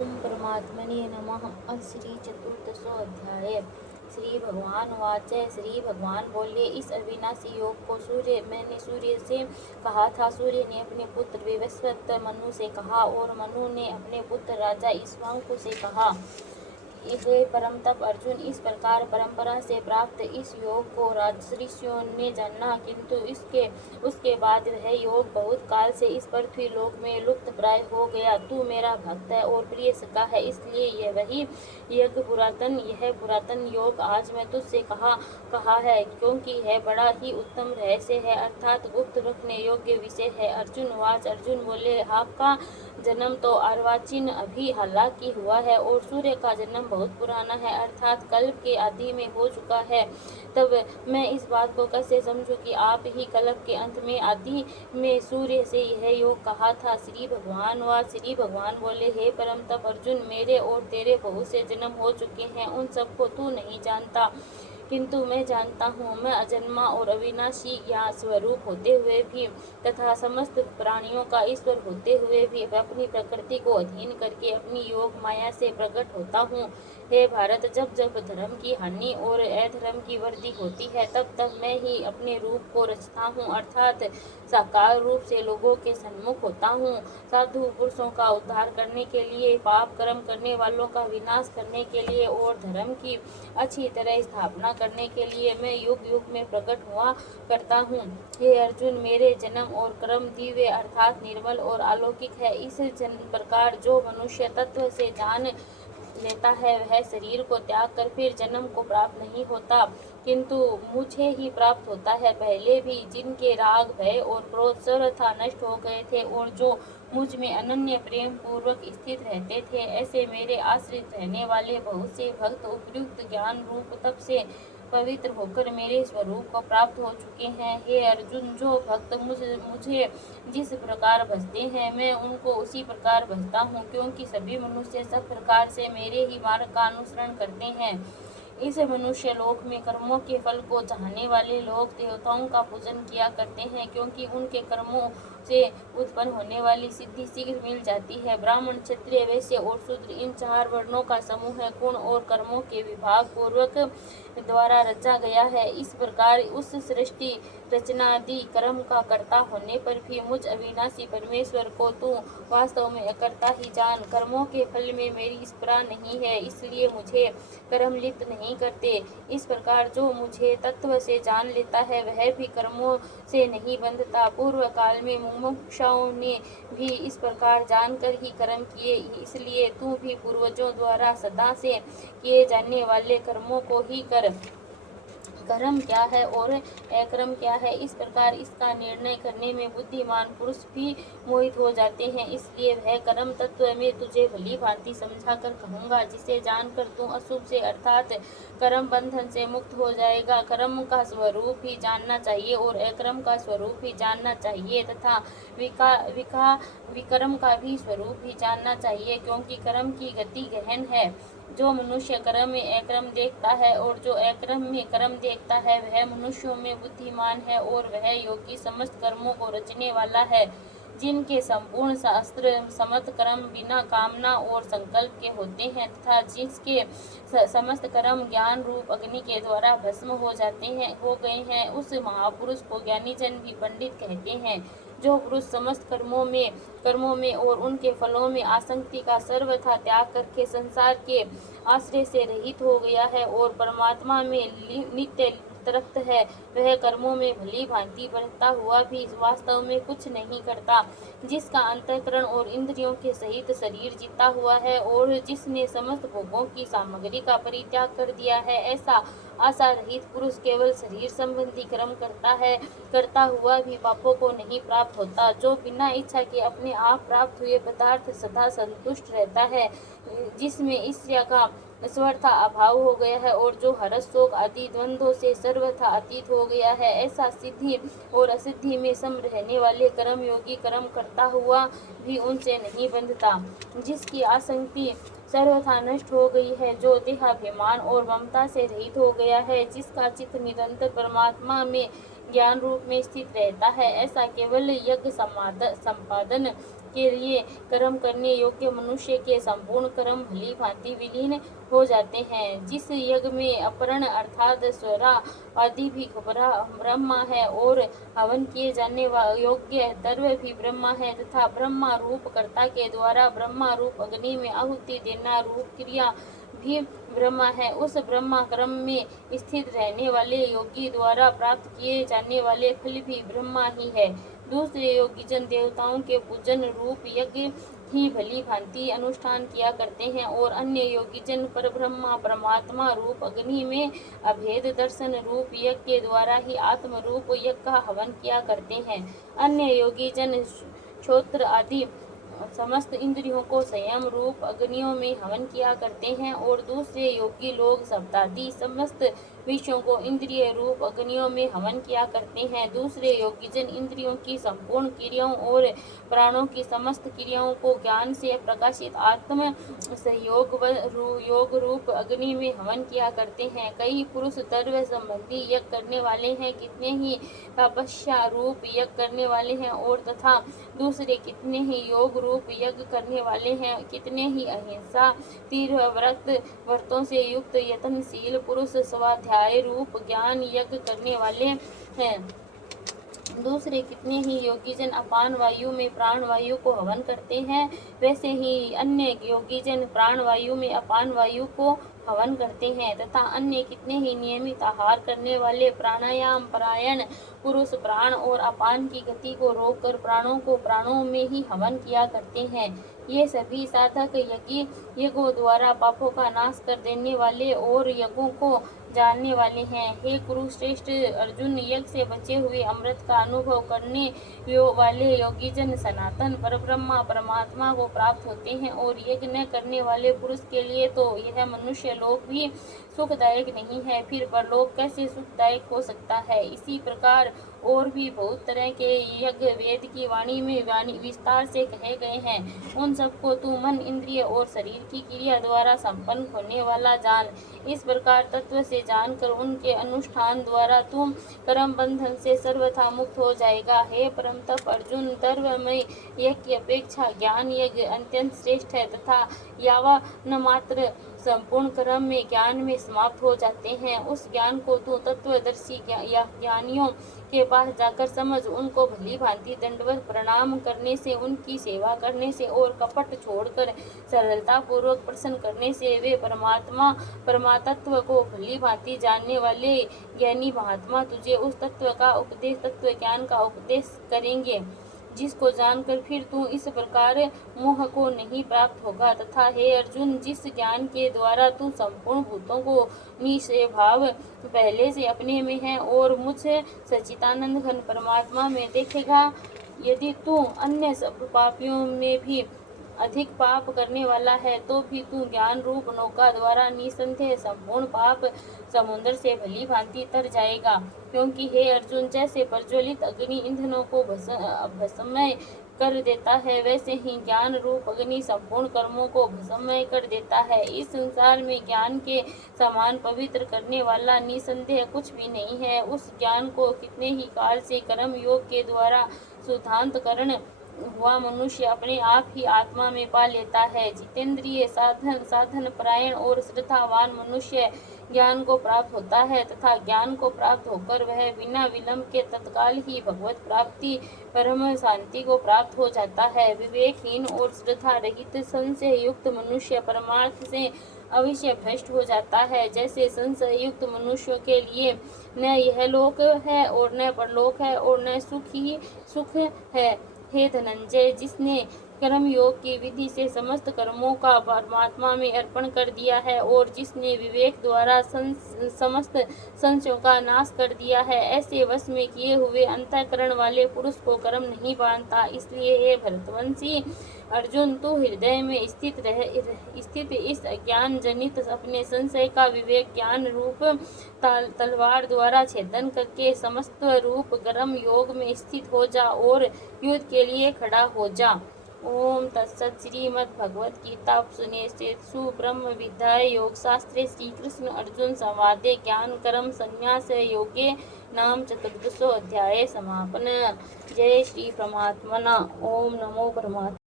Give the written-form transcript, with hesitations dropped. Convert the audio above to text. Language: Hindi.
ओम परमात्मने नमः। श्री चतुर्दशोऽध्याय। श्री भगवान वाच। श्री भगवान बोले, इस अविनाशी योग को मैंने सूर्य से कहा था। सूर्य ने अपने पुत्र विवस्वत मनु से कहा और मनु ने अपने पुत्र राजा ईक्ष्वाकु से कहा। हे परम तप अर्जुन, इस प्रकार परंपरा से प्राप्त इस योग को राजर्षियों ने जाना, किंतु उसके बाद वह योग बहुत काल से इस पृथ्वी लोक में लुप्त प्राय हो गया। तू मेरा भक्त है और प्रिय सखा है, इसलिए यह पुरातन योग आज मैं तुझसे कहा है, क्योंकि यह बड़ा ही उत्तम रहस्य है, अर्थात गुप्त रखने योग्य विषय है। अर्जुन वाच। अर्जुन बोले, आपका जन्म तो अर्वाचीन अभी हालांकि हुआ है और सूर्य का जन्म बहुत पुराना है, अर्थात कल्प के आदि में हो चुका है। तब मैं इस बात को कैसे समझूं कि आप ही कल्प के अंत में आदि में सूर्य से यह योग कहा था। श्री भगवान बोले, हे परम तप अर्जुन, मेरे और तेरे बहुत से जन्म हो चुके हैं, उन सबको तू नहीं जानता, किंतु मैं जानता हूँ। मैं अजन्मा और अविनाशी या स्वरूप होते हुए भी तथा समस्त प्राणियों का ईश्वर होते हुए भी अपनी प्रकृति को अधीन करके अपनी योग माया से प्रकट होता हूँ। हे भारत, जब जब धर्म की हानि और अधर्म की वृद्धि होती है, तब तब मैं ही अपने रूप को रचता हूँ, अर्थात साकार रूप से लोगों के सन्मुख होता हूँ। साधु पुरुषों का उद्धार करने के लिए, पाप कर्म करने वालों का विनाश करने के लिए और धर्म की अच्छी तरह स्थापना करने के लिए मैं युग युग में प्रकट हुआ करता हूँ। हे अर्जुन, मेरे जन्म और कर्म दिव्य अर्थात निर्मल और अलौकिक है। इस प्रकार जो मनुष्य तत्व से जान लेता है, वह शरीर को त्याग कर फिर जन्म को प्राप्त नहीं होता, किंतु मुझे ही प्राप्त होता है। पहले भी जिनके राग, भय और क्रोध सर्वथा नष्ट हो गए थे और जो मुझ में अनन्य प्रेम पूर्वक स्थित रहते थे, ऐसे मेरे आश्रित रहने वाले बहुत से भक्त उपयुक्त ज्ञान रूप तप से पवित्र होकर मेरे स्वरूप को प्राप्त हो चुके हैं। हे अर्जुन, जो भक्त मुझे जिस प्रकार भजते हैं, मैं उनको उसी प्रकार भजता हूँ, क्योंकि सभी मनुष्य सब प्रकार से मेरे ही मार्ग का अनुसरण करते हैं। इस मनुष्य लोक में कर्मों के फल को चाहने वाले लोग देवताओं का पूजन किया करते हैं, क्योंकि उनके कर्मों से उत्पन्न होने वाली सिद्धि शीघ्र मिल जाती है। ब्राह्मण, क्षत्रिय, वैश्य और शूद्र, इन चार वर्णों का समूह है, गुण और कर्मों के विभाग पूर्वक द्वारा रचा गया है। इस प्रकार उस सृष्टि रचनादि कर्म का कर्ता होने पर भी मुझ अविनाशी परमेश्वर को तू वास्तव में अकर्ता ही जान। कर्मों के फल में मेरी स्पृहा नहीं है, इसलिए मुझे कर्म लिप्त नहीं करते। इस प्रकार जो मुझे तत्व से जान लेता है, वह भी कर्मों से नहीं बंधता। पूर्व काल में मुमुक्षुओं ने भी इस प्रकार जानकर ही कर्म किए, इसलिए तू भी पूर्वजों द्वारा सदा से किए जाने वाले कर्मों को ही कर। कर्म क्या है और अकर्म क्या है, इस प्रकार इसका निर्णय करने में बुद्धिमान पुरुष भी मोहित हो जाते हैं। इसलिए वह कर्म तत्व में तुझे भली भांति समझा कर कहूँगा, जिसे जानकर तू अशुभ से अर्थात कर्म बंधन से मुक्त हो जाएगा। कर्म का स्वरूप भी जानना चाहिए और अकर्म का स्वरूप भी जानना चाहिए, तथा विकर्म का भी स्वरूप भी जानना चाहिए, क्योंकि कर्म की गति गहन है। जो मनुष्य कर्म में अकर्म देखता है और जो अकर्म में कर्म देखता है, वह मनुष्यों में बुद्धिमान है और वह योगी समस्त कर्मों को रचने वाला है। जिनके संपूर्ण शास्त्र समस्त कर्म बिना कामना और संकल्प के होते हैं, तथा जिसके समस्त कर्म ज्ञान रूप अग्नि के द्वारा भस्म हो गए हैं, उस महापुरुष को ज्ञानी जन भी पंडित कहते हैं। जो पुरुष समस्त कर्मों में और उनके फलों में आसक्ति का सर्वथा त्याग करके संसार के आश्रय से रहित हो गया है और परमात्मा में नित्य तृप्त है, वह कर्मों में भली भांति बरतता हुआ भी वास्तव में कुछ नहीं करता। जिसका अंतःकरण और इंद्रियों के सहित शरीर जीता हुआ है और जिसने समस्त भोगों की सामग्री का परित्याग कर दिया है, ऐसा आशा रहित पुरुष केवल शरीर संबंधी कर्म करता हुआ भी पापों को नहीं प्राप्त होता। जो बिना इच्छा के अपने आप प्राप्त हुए पदार्थ सदा संतुष्ट रहता है, जिसमें ईर्ष्या का सर्वथा अभाव हो गया है और जो हर्ष, शोक आदि द्वंद्वों से सर्वथा अतीत हो गया है, ऐसा सिद्धि और असिद्धि में सम रहने वाले कर्म योगी कर्म करता हुआ भी उनसे नहीं बंधता। जिसकी आसक्ति सर्वथा नष्ट हो गई है, जो देहाभिमान और ममता से रहित हो गया है, जिसका चित्त निरंतर परमात्मा में ज्ञान रूप में स्थित रहता है, ऐसा केवल यज्ञ संपादन के लिए कर्म करने योग्य मनुष्य के संपूर्ण कर्म भली भांति विलीन हो जाते हैं। जिस यज्ञ में अपरण अर्थात स्वरा आदि भी ब्रह्मा है और हवन किए जाने योग्य द्रव्य भी ब्रह्मा है तथा ब्रह्मा रूप कर्ता के द्वारा ब्रह्मा रूप अग्नि में आहुति देना रूप क्रिया भी ब्रह्मा है, उस ब्रह्मा क्रम में स्थित रहने वाले योगी द्वारा प्राप्त किए जाने वाले फल भी ब्रह्मा ही है। दूसरे योगीजन देवताओं के पूजन रूप यज्ञ ही भली भांति अनुष्ठान किया करते हैं और अन्य योगीजन पर ब्रह्मा परमात्मा रूप अग्नि में अभेद दर्शन रूप यज्ञ के द्वारा ही आत्म रूप यज्ञ का हवन किया करते हैं। अन्य योगीजन श्रोत्र आदि समस्त इंद्रियों को संयम रूप अग्नियों में हवन किया करते हैं और दूसरे योगी लोग शब्दादि समस्त विषयों को इंद्रिय रूप अग्नियों में हवन किया करते हैं। दूसरे योगीजन इंद्रियों की संपूर्ण क्रियाओं और प्राणों की समस्त क्रियाओं को ज्ञान से प्रकाशित आत्म सहयोग योग रूप अग्नि में हवन किया करते हैं। कई पुरुष द्रव्य संबंधी यज्ञ करने वाले हैं, कितने ही तपस्या रूप यज्ञ करने वाले हैं और तथा दूसरे कितने ही योग रूप यज्ञ करने वाले हैं, कितने ही अहिंसा तीर्थ व्रतों से युक्त यत्नशील पुरुष स्वाध्याय रूप ज्ञान यज्ञ करने वाले हैं। दूसरे कितने ही योगीजन अपान वायु में प्राण वायु को हवन करते हैं, वैसे ही अन्य योगीजन प्राण वायु में अपान वायु को हवन करते हैं तथा अन्य कितने ही नियमित आहार करने वाले प्राणायाम परायण पुरुष प्राण और अपान की गति को रोककर प्राणों को प्राणों में ही हवन किया करते हैं। ये सभी साधक यज्ञों द्वारा पापों का नाश कर देने वाले और यज्ञों को जानने वाले हैं। हे कुरुश्रेष्ठ अर्जुन, यज्ञ से बचे हुए अमृत का अनुभव करने वाले योगीजन सनातन परब्रह्मा परमात्मा को प्राप्त होते हैं और यज्ञ न करने वाले पुरुष के लिए तो यह मनुष्य लोक भी सुखदायक नहीं है, फिर परलोक कैसे सुखदायक हो सकता है। इसी प्रकार और भी बहुत तरह के यज्ञ वेद की वाणी में विस्तार से कहे गए हैं। उन सबको तू मन इंद्रिय और शरीर की क्रिया द्वारा संपन्न होने वाला जान। इस प्रकार तत्व से जानकर उनके अनुष्ठान द्वारा तुम कर्म बंधन से सर्वथा मुक्त हो जाएगा। हे परम तप अर्जुन, द्रव्यमय यज्ञ की अपेक्षा ज्ञान यज्ञ अत्यंत श्रेष्ठ है तथा यावा न मात्र संपूर्ण कर्म में ज्ञान में समाप्त हो जाते हैं, उस ज्ञान को तू तत्वदर्शी या ज्ञानियों के पास जाकर समझ। उनको भली भांति दंडवत प्रणाम करने से, उनकी सेवा करने से और कपट छोड़कर सरलता पूर्वक प्रसन्न करने से वे परमात्म को भली भांति जानने वाले ज्ञानी महात्मा तुझे उस तत्व का उपदेश तत्व ज्ञान का उपदेश करेंगे, जिसको जानकर फिर तू इस प्रकार मोह को नहीं प्राप्त होगा। तथा हे अर्जुन, जिस ज्ञान के द्वारा तू संपूर्ण भूतों को निश्चय भाव पहले से अपने में है और मुझ सच्चिदानंद घन परमात्मा में देखेगा, यदि तू अन्य सब पापियों में भी अधिक पाप करने वाला है तो भी तू ज्ञान रूप नौका द्वारा निसंदेह संपूर्ण पाप समुद्र से भली भांति तर जाएगा। क्योंकि हे अर्जुन, जैसे प्रज्वलित अग्नि ईंधनों को भस्ममय कर देता है, वैसे ही ज्ञान रूप अग्नि संपूर्ण कर्मों को भस्ममय कर देता है। इस संसार में ज्ञान के समान पवित्र करने वाला निसंदेह कुछ भी नहीं है। उस ज्ञान को कितने ही काल से कर्म योग के द्वारा शुद्धांतकरण हुआ मनुष्य अपने आप ही आत्मा में पा लेता है। जितेंद्रिय साधन परायण और श्रद्धावान मनुष्य ज्ञान को प्राप्त होता है तथा ज्ञान को प्राप्त होकर वह बिना विलंब के तत्काल ही भगवत प्राप्ति परम शांति को प्राप्त हो जाता है। विवेकहीन और श्रद्धा रहित संशय युक्त मनुष्य परमार्थ से अवश्य भ्रष्ट हो जाता है। जैसे संशय युक्त मनुष्यों के लिए न यह लोक है और न परलोक है और न सुख ही सुख है। हे धनंजय, जिसने कर्म योग की विधि से समस्त कर्मों का परमात्मा में अर्पण कर दिया है और जिसने विवेक द्वारा समस्त संशयों का नाश कर दिया है, ऐसे वश में किए हुए अंतःकरण वाले पुरुष को कर्म नहीं बांधता। इसलिए हे भरतवंशी अर्जुन, तू हृदय में स्थित इस अज्ञान जनित अपने संशय का विवेक ज्ञान रूप तलवार द्वारा छेदन करके समस्त रूप कर्म योग में स्थित हो जा और युद्ध के लिए खड़ा हो जा। ओम तत्सत श्रीमद्भगवत गीता उपनिषत्सु ब्रह्म विद्याय योग शास्त्रे श्री कृष्ण अर्जुन संवादे ज्ञान कर्म संन्यास योगे नाम चतुर्दशो अध्याय समापन। जय श्री परमात्मन। ओम नमो परमात्मा।